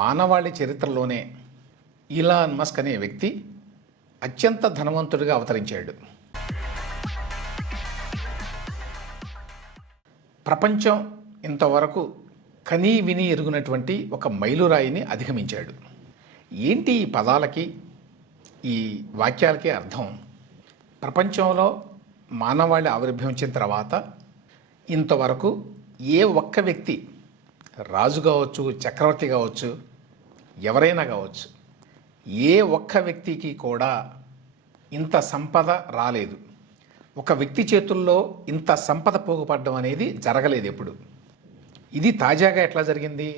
మానవాళి చరిత్రలోనే Elon Musk అనే వ్యక్తి అత్యంత ధనవంతుడిగా అవతరించాడు. ప్రపంచం ఇంతవరకు కనీ విని ఎరుగునటువంటి ఒక మైలురాయిని అధిగమించాడు. ఏంటి ఈ పదాలకి, ఈ వాక్యాలకి అర్థం? ప్రపంచంలో మానవాళి ఆవిర్భవించిన తర్వాత ఇంతవరకు ఏ ఒక్క వ్యక్తి, రాజు కావచ్చు, చక్రవర్తి కావచ్చు, ఎవరైనా కావచ్చు, ఏ ఒక్క వ్యక్తికి కూడా ఇంత సంపద రాలేదు. ఒక వ్యక్తి చేతుల్లో ఇంత సంపద పోగుపడడం అనేది జరగలేదు ఎప్పుడు. ఇది తాజాగా ఎట్లా జరిగింది?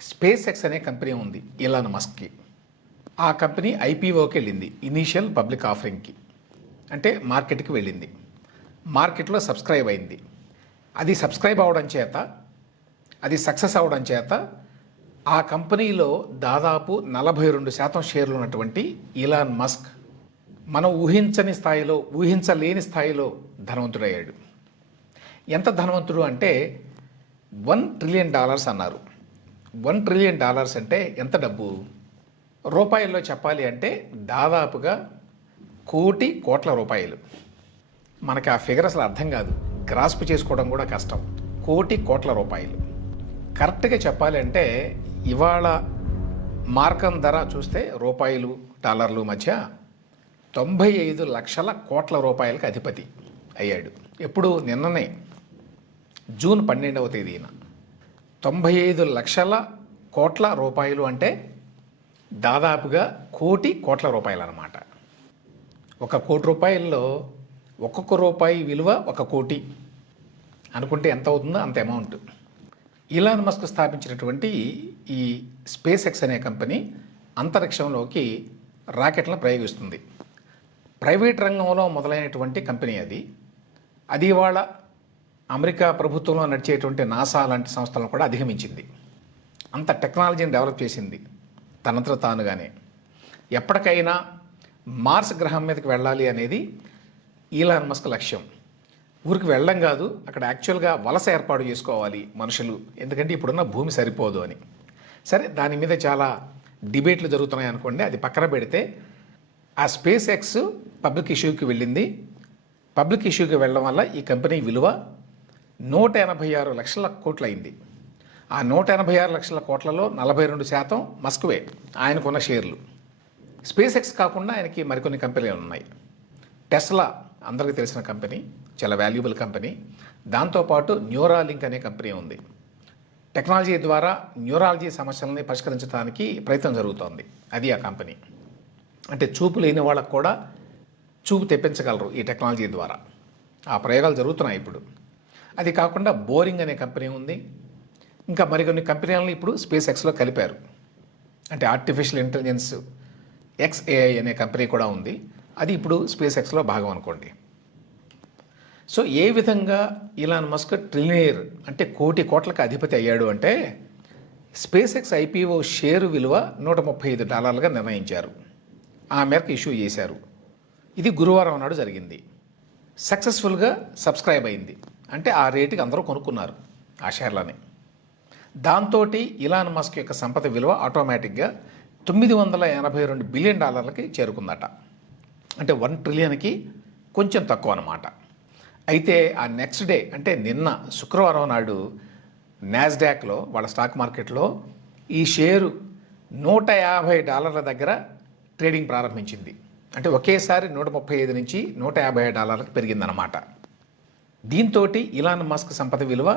స్పేస్ ఎక్స్ అనే కంపెనీ ఉంది ఇలాన్ మస్క్కి. ఆ కంపెనీ ఐపీఓకి వెళ్ళింది, ఇనీషియల్ పబ్లిక్ ఆఫరింగ్కి. అంటే మార్కెట్కి వెళ్ళింది. మార్కెట్లో సబ్స్క్రైబ్ అయింది. అది సబ్స్క్రైబ్ అవడం చేత, అది సక్సెస్ అవడం చేత ఆ కంపెనీలో దాదాపు 42% షేర్లు ఉన్నటువంటి ఇలాన్ మస్క్ మనం ఊహించని స్థాయిలో, ఊహించలేని స్థాయిలో ధనవంతుడయ్యాడు. ఎంత ధనవంతుడు అంటే $1 ట్రిలియన్ అన్నారు. $1 ట్రిలియన్ అంటే ఎంత డబ్బు? రూపాయల్లో చెప్పాలి అంటే దాదాపుగా కోట్ల రూపాయలు. మనకి ఆ ఫిగర్ అసలు అర్థం కాదు, గ్రాస్ప్ చేసుకోవడం కూడా కష్టం. కోట్ల రూపాయలు. కరెక్ట్గా చెప్పాలి అంటే ఇవాళ మార్కం ధర చూస్తే రూపాయలు డాలర్లు మధ్య 95 లక్షల కోట్ల రూపాయలకు అధిపతి అయ్యాడు. ఎప్పుడు? నిన్ననే జూన్ 12వ తేదీన 95 లక్షల కోట్ల రూపాయలు అంటే దాదాపుగా కోట్ల రూపాయలు అన్నమాట. 1 కోటి రూపాయల్లో ఒక్కొక్క రూపాయి విలువ 1 కోటి అనుకుంటే ఎంత అవుతుందో అంత అమౌంట్. ఇలాన్ మస్క్ స్థాపించినటువంటి ఈ స్పేస్ ఎక్స్ అనే కంపెనీ అంతరిక్షంలోకి రాకెట్లను ప్రయోగిస్తుంది. ప్రైవేట్ రంగంలో మొదలైనటువంటి కంపెనీ అది. ఇవాళ అమెరికా ప్రభుత్వంలో నడిచేటువంటి నాసా లాంటి సంస్థలను కూడా అధిగమించింది. అంత టెక్నాలజీని డెవలప్ చేసింది తనంతట తానుగానే. ఎప్పటికైనా మార్స్ గ్రహం మీదకి వెళ్ళాలి అనేది ఇలాన్ మస్క్ లక్ష్యం. ఊరికి వెళ్ళడం కాదు, అక్కడ యాక్చువల్గా వలస ఏర్పాటు చేసుకోవాలి మనుషులు, ఎందుకంటే ఇప్పుడున్న భూమి సరిపోదు అని. సరే, దాని మీద చాలా డిబేట్లు జరుగుతున్నాయి అనుకోండి, అది పక్కన పెడితే ఆ స్పేస్ ఎక్స్ పబ్లిక్ ఇష్యూకి వెళ్ళింది. పబ్లిక్ ఇష్యూకి వెళ్ళడం వల్ల ఈ కంపెనీ విలువ 186 లక్షల కోట్లు అయింది. ఆ 186 లక్షల కోట్లలో 42% మస్క్వే, ఆయనకున్న షేర్లు. స్పేస్ ఎక్స్ కాకుండా ఆయనకి మరికొన్ని కంపెనీలు ఉన్నాయి. టెస్లా అందరికీ తెలిసిన కంపెనీ, చాలా వాల్యుబుల్ కంపెనీ. దాంతోపాటు న్యూరాలింక్ అనే కంపెనీ ఉంది. టెక్నాలజీ ద్వారా న్యూరాలజీ సమస్యలని పరిష్కరించడానికి ప్రయత్నం జరుగుతోంది. అది ఆ కంపెనీ. అంటే చూపు లేని వాళ్ళకు కూడా చూపు తెప్పించగలరు ఈ టెక్నాలజీ ద్వారా. ఆ ప్రయోగాలు జరుగుతున్నాయి ఇప్పుడు. అది కాకుండా బోరింగ్ అనే కంపెనీ ఉంది. ఇంకా మరికొన్ని కంపెనీలను ఇప్పుడు స్పేస్ ఎక్స్లో కలిపారు. అంటే ఆర్టిఫిషియల్ ఇంటెలిజెన్స్ XAI అనే కంపెనీ కూడా ఉంది. అది ఇప్పుడు స్పేస్ ఎక్స్లో భాగం అనుకోండి. సో ఏ విధంగా ఇలాన్ మస్క్ ట్రిలియనర్ అంటే కోట్లకు అధిపతి అయ్యాడు అంటే, స్పేస్ ఎక్స్ ఐపీఓ షేరు విలువ $135 నిర్ణయించారు. ఆ మేరకు ఇష్యూ చేశారు. ఇది గురువారం నాడు జరిగింది. సక్సెస్ఫుల్గా సబ్స్క్రైబ్ అయింది. అంటే ఆ రేటుకి అందరూ కొనుక్కున్నారు ఆ షేర్లని. దాంతో ఇలాన్ మస్క్ యొక్క సంపద విలువ ఆటోమేటిక్గా $982 బిలియన్ చేరుకుందట. అంటే 1 ట్రిలియన్కి కొంచెం తక్కువ అన్నమాట. అయితే ఆ నెక్స్ట్ డే, అంటే నిన్న శుక్రవారం నాడు నాస్డాక్లో, వాళ్ళ స్టాక్ మార్కెట్లో ఈ షేరు $150 దగ్గర ట్రేడింగ్ ప్రారంభించింది. అంటే ఒకేసారి 135 నుంచి $150 పెరిగిందన్నమాట. దీంతో ఇలాన్ మస్క్ సంపద విలువ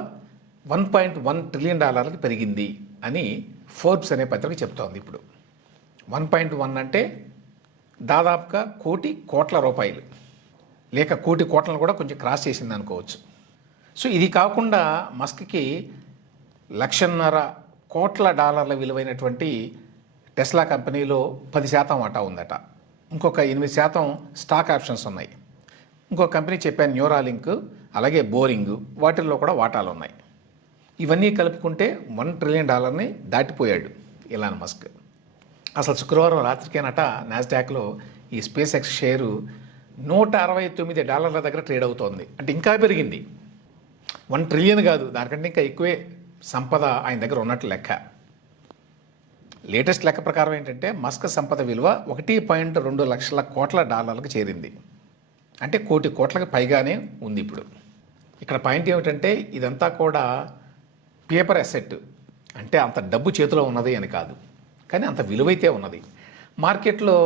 $1.1 ట్రిలియన్ పెరిగింది అని ఫోర్బ్స్ అనే పత్రిక చెప్తోంది. ఇప్పుడు 1.1 అంటే దాదాపుగా కోట్ల రూపాయలు, లేక కోట్లను కూడా కొంచెం క్రాస్ చేసింది అనుకోవచ్చు. సో ఇది కాకుండా మస్క్కి $1.5 కోట్ల విలువైనటువంటి టెస్లా కంపెనీలో 10% వాటా ఉందట. ఇంకొక 8% స్టాక్ ఆప్షన్స్ ఉన్నాయి. ఇంకొక కంపెనీ చెప్పాను, న్యూరాలింక్, అలాగే బోరింగ్, వాటిల్లో కూడా వాటాలు ఉన్నాయి. ఇవన్నీ కలుపుకుంటే $1 ట్రిలియన్ దాటిపోయాడు ఇలాన్ మస్క్. అసలు శుక్రవారం రాత్రికేనట నాస్డాక్లో ఈ స్పేస్ ఎక్స్ షేరు $169 దగ్గర ట్రేడ్ అవుతోంది. అంటే ఇంకా పెరిగింది. 1 ట్రిలియన్ కాదు, దానికంటే ఇంకా ఎక్కువే సంపద ఆయన దగ్గర ఉన్నట్లు లెక్క. లేటెస్ట్ లెక్క ప్రకారం ఏంటంటే మస్క్ సంపద విలువ 1.2 లక్షల కోట్ల డాలర్లకు చేరింది. అంటే కోటి కోట్లకు పైగానే ఉంది ఇప్పుడు. ఇక్కడ పాయింట్ ఏమిటంటే ఇదంతా కూడా పేపర్ అసెట్, అంటే అంత డబ్బు చేతిలో ఉన్నది అని కాదు, కానీ అంత విలువైతే ఉన్నది. మార్కెట్లో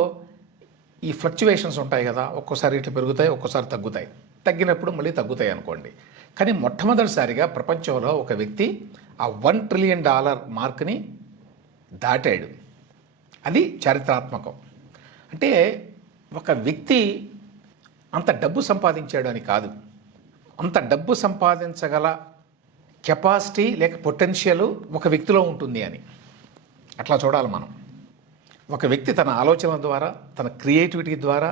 ఈ ఫ్లక్చువేషన్స్ ఉంటాయి కదా, ఒక్కోసారి ఇట్లా పెరుగుతాయి, ఒక్కోసారి తగ్గుతాయి, తగ్గినప్పుడు మళ్ళీ తగ్గుతాయి అనుకోండి. కానీ మొట్టమొదటిసారిగా ప్రపంచంలో ఒక వ్యక్తి ఆ $1 ట్రిలియన్ మార్క్ని దాటాడు. అది చారిత్రాత్మకం. అంటే ఒక వ్యక్తి అంత డబ్బు సంపాదించాడు అని కాదు, అంత డబ్బు సంపాదించగల కెపాసిటీ లేక పొటెన్షియల్ ఒక వ్యక్తిలో ఉంటుంది అని అట్లా చూడాలి మనం. ఒక వ్యక్తి తన ఆలోచనల ద్వారా, తన క్రియేటివిటీ ద్వారా,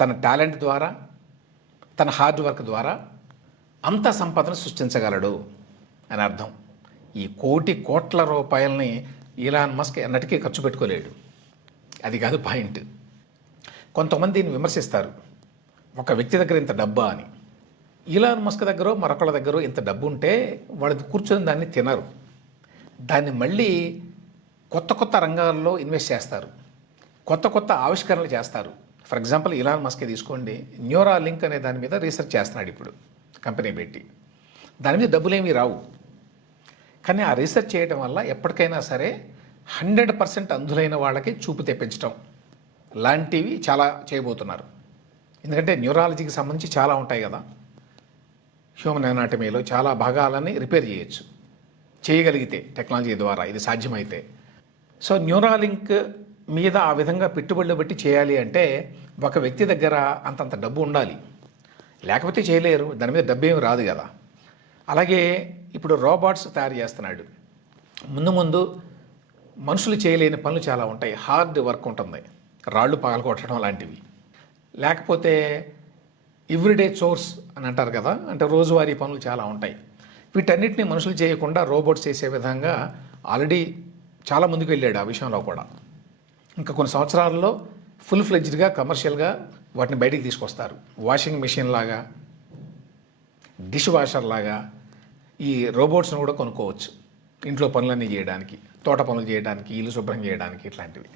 తన టాలెంట్ ద్వారా, తన హార్డ్ వర్క్ ద్వారా అంత సంపదను సృష్టించగలడు అని అర్థం. ఈ కోటి కోట్ల రూపాయలని ఇలాన్ మస్క్ ఎన్నటికీ ఖర్చు పెట్టుకోలేడు. అది కాదు పాయింట్. కొంతమంది దీన్ని విమర్శిస్తారు, ఒక వ్యక్తి దగ్గర ఇంత డబ్బా అని. ఇలాన్ మస్క్ దగ్గర మరొకళ్ళ దగ్గర ఇంత డబ్బు ఉంటే వాళ్ళు కూర్చొని దాన్ని తినరు, దాన్ని మళ్ళీ కొత్త కొత్త రంగాల్లో ఇన్వెస్ట్ చేస్తారు, కొత్త కొత్త ఆవిష్కరణలు చేస్తారు. ఫర్ ఎగ్జాంపుల్ ఇలాన్ మస్కే తీసుకోండి, న్యూరాలింక్ అనే దాని మీద రీసెర్చ్ చేస్తున్నాడు ఇప్పుడు కంపెనీ పెట్టి. దాని మీద డబ్బులేమీ రావు, కానీ ఆ రీసెర్చ్ చేయడం వల్ల ఎప్పటికైనా సరే 100% అంధులైన వాళ్ళకి చూపు తెప్పించడం లాంటివి చాలా చేయబోతున్నారు. ఎందుకంటే న్యూరాలజీకి సంబంధించి చాలా ఉంటాయి కదా, హ్యూమన్ అనాటమీలో చాలా భాగాలని రిపేర్ చేయగలిగితే టెక్నాలజీ ద్వారా ఇది సాధ్యమైతే. సో న్యూరాలింక్ మీద ఆ విధంగా పెట్టుబడులు బట్టి చేయాలి అంటే ఒక వ్యక్తి దగ్గర అంతంత డబ్బు ఉండాలి, లేకపోతే చేయలేరు, దాని మీద డబ్బు ఏమి రాదు కదా. అలాగే ఇప్పుడు రోబోట్స్ తయారు చేస్తున్నాడు. ముందు మనుషులు చేయలేని పనులు చాలా ఉంటాయి, హార్డ్ వర్క్ ఉంటుంది, రాళ్ళు పగలగొట్టడం లాంటివి. లేకపోతే ఎవ్రీడే చోర్స్ అని అంటారు కదా, అంటే రోజువారీ పనులు చాలా ఉంటాయి. వీటన్నిటిని మనుషులు చేయకుండా రోబోట్స్ చేసే విధంగా ఆల్రెడీ చాలా ముందుకు వెళ్ళాడు ఆ విషయంలో కూడా. ఇంకా కొన్ని సంవత్సరాల్లో ఫుల్ ఫ్లెడ్జ్డ్గా కమర్షియల్గా వాటిని బయటికి తీసుకొస్తారు. వాషింగ్ మెషిన్ లాగా, డిష్ వాషర్ లాగా ఈ రోబోట్స్ను కూడా కొనుక్కోవచ్చు, ఇంట్లో పనులన్నీ చేయడానికి, తోట పనులు చేయడానికి, ఇల్లు శుభ్రం చేయడానికి, ఇట్లాంటివి.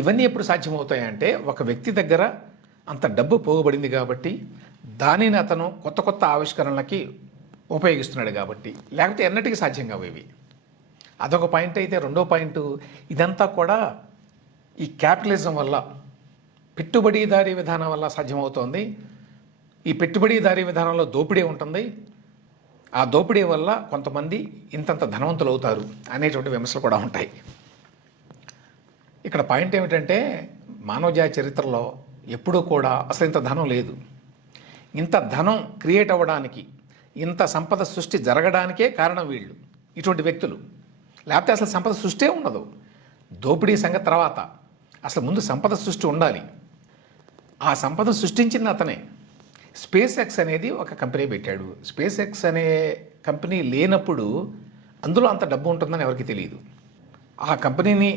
ఇవన్నీ ఎప్పుడు సాధ్యమవుతాయంటే ఒక వ్యక్తి దగ్గర అంత డబ్బు పోగబడింది కాబట్టి, దానిని అతను కొత్త కొత్త ఆవిష్కరణలకి ఉపయోగిస్తున్నాడు కాబట్టి, లేకపోతే ఎన్నటికీ సాధ్యం కావు ఇవి. అదొక పాయింట్. అయితే రెండో పాయింట్, ఇదంతా కూడా ఈ క్యాపిటలిజం వల్ల, పెట్టుబడిదారీ విధానం వల్ల సాధ్యమవుతోంది. ఈ పెట్టుబడిదారీ విధానంలో దోపిడీ ఉంటుంది, ఆ దోపిడీ వల్ల కొంతమంది ఇంతంత ధనవంతులు అవుతారు అనేటువంటి విమర్శలు కూడా ఉంటాయి. ఇక్కడ పాయింట్ ఏమిటంటే మానవజాతి చరిత్రలో ఎప్పుడూ కూడా అసలు ఇంత ధనం లేదు. ఇంత ధనం క్రియేట్ అవ్వడానికి, ఇంత సంపద సృష్టి జరగడానికే కారణం వీళ్ళు, ఇటువంటి వ్యక్తులు. లేకపోతే అసలు సంపద సృష్టి ఉండదు. దోపిడీ సంగతి తర్వాత, అసలు ముందు సంపద సృష్టి ఉండాలి. ఆ సంపద సృష్టించిన అతనే. స్పేస్ ఎక్స్ అనేది ఒక కంపెనీ పెట్టాడు. స్పేస్ ఎక్స్ అనే కంపెనీ లేనప్పుడు అందులో అంత డబ్బు ఉంటుందని ఎవరికి తెలియదు. ఆ కంపెనీని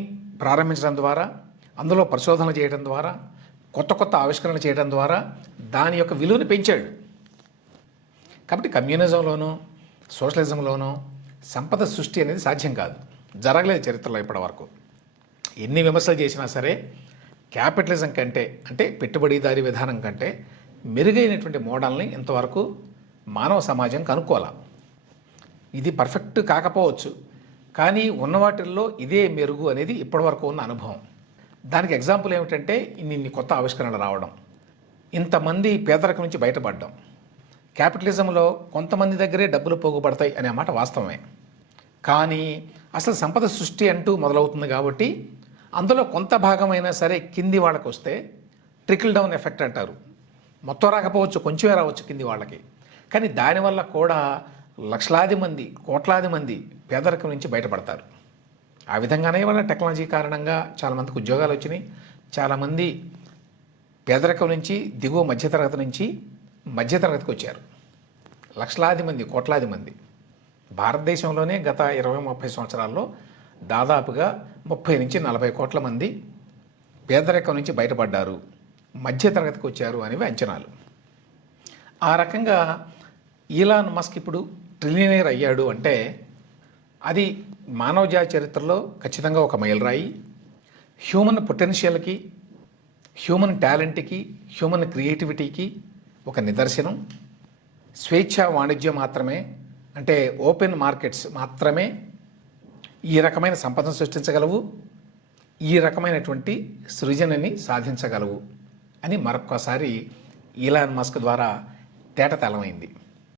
ప్రారంభించడం ద్వారా, అందులో పరిశోధన చేయడం ద్వారా, కొత్త కొత్త ఆవిష్కరణలు చేయడం ద్వారా దాని యొక్క విలువను పెంచాడు. కాబట్టి కమ్యూనిజంలోనూ సోషలిజంలోనూ సంపద సృష్టి అనేది సాధ్యం కాదు, జరగలేదు చరిత్రలో ఇప్పటివరకు. ఎన్ని విమర్శలు చేసినా సరే క్యాపిటలిజం కంటే, అంటే పెట్టుబడిదారీ విధానం కంటే మెరుగైనటువంటి మోడల్ని ఇంతవరకు మానవ సమాజం కనుక్కోవాలి. ఇది పర్ఫెక్ట్ కాకపోవచ్చు, కానీ ఉన్న వాటిల్లో ఇదే మెరుగు అనేది ఇప్పటివరకు ఉన్న అనుభవం. దానికి ఎగ్జాంపుల్ ఏమిటంటే ఇన్ని కొత్త ఆవిష్కరణలు రావడం, ఇంతమంది పేదరికం నుంచి బయటపడడం. క్యాపిటలిజంలో కొంతమంది దగ్గరే డబ్బులు పోగుపడతాయి అనే మాట వాస్తవమే, కానీ అసలు సంపద సృష్టి అంటూ మొదలవుతుంది కాబట్టి అందులో కొంత భాగమైనా సరే కింది వాళ్ళకి వస్తే ట్రికిల్ డౌన్ ఎఫెక్ట్ అంటారు. మొత్తం రాకపోవచ్చు, కొంచెమే రావచ్చు కింది వాళ్ళకి, కానీ దానివల్ల కూడా లక్షలాది మంది, కోట్లాది మంది పేదరికం నుంచి బయటపడతారు. ఆ విధంగానే వాళ్ళ టెక్నాలజీ కారణంగా చాలామందికి ఉద్యోగాలు వచ్చినాయి. చాలామంది పేదరికం నుంచి దిగువ మధ్యతరగతి నుంచి మధ్యతరగతికి వచ్చారు. లక్షలాది మంది, కోట్లాది మంది. భారతదేశంలోనే గత 20-30 సంవత్సరాల్లో దాదాపుగా 30 నుంచి 40 కోట్ల మంది పేదరికం నుంచి బయటపడ్డారు, మధ్యతరగతికి వచ్చారు అనేవి అంచనాలు. ఆ రకంగా ఈలాన్ మస్క్ ఇప్పుడు ట్రిలియనేర్ అయ్యాడు అంటే అది మానవజాతి చరిత్రలో ఖచ్చితంగా ఒక మైలురాయి. హ్యూమన్ పొటెన్షియల్కి, హ్యూమన్ టాలెంట్కి, హ్యూమన్ క్రియేటివిటీకి ఒక నిదర్శనం. స్వేచ్ఛా వాణిజ్యం మాత్రమే, అంటే ఓపెన్ మార్కెట్స్ మాత్రమే ఈ రకమైన సంపదను సృష్టించగలవు, ఈ రకమైనటువంటి సృజనని సాధించగలవు అని మరొక్కసారి ఈలాన్ మస్క్ ద్వారా తేటతెల్లమైంది.